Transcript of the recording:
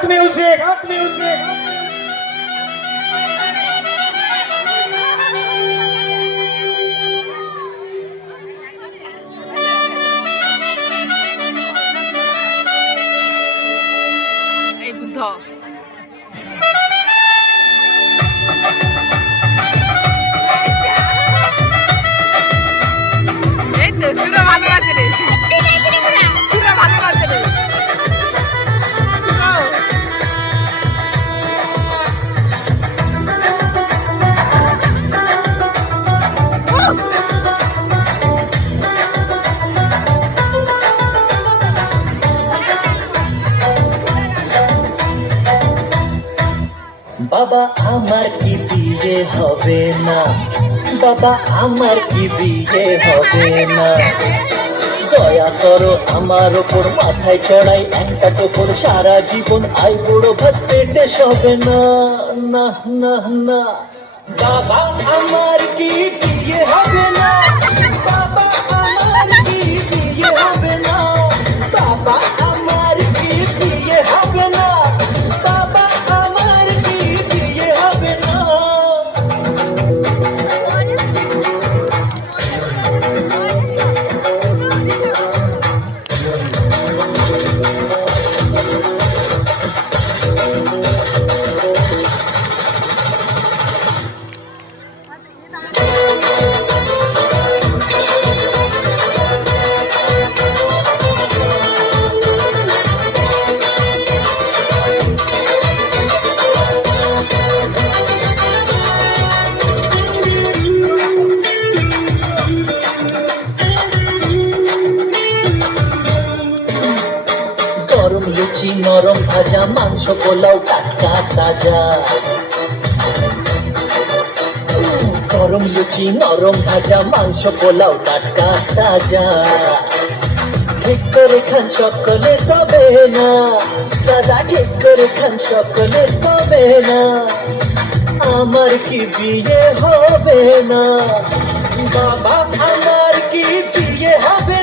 কাট music, কাট music. এই বুদ্ধ এই তো সুরা ভালো আছে রে, সুরা ভালো আছে রে, সুরা বাবা আমার কি বিয়ে হবে না, বাবা আমার কি বিয়ে হবে না, দয়া করো আমার ওপর, মাথায় চড়াই একটা টোপর, সারা জীবন আই বুড়ো ভাত পেটে সবে না, না না না। বাবা আমার কি বিয়ে হবে না, বাবা আমার কি বিয়ে হবে না, বাবা আমার কি বিয়ে হবে না, বাবা আমার কি বিয়ে হবে না। গরম লুচি নরম ভাজা, মাংস পোলাও টাটকা তাজা, গরম লুচি নরম ভাজা, মাংস পোলাও টাটকা তাজা, ঠিক করে খান সকলে তবে না, দাদা ঠিক করে খান সকলে তবে না, আমার কি বিয়ে হবে না, বাবা আমার কি বিয়ে হবে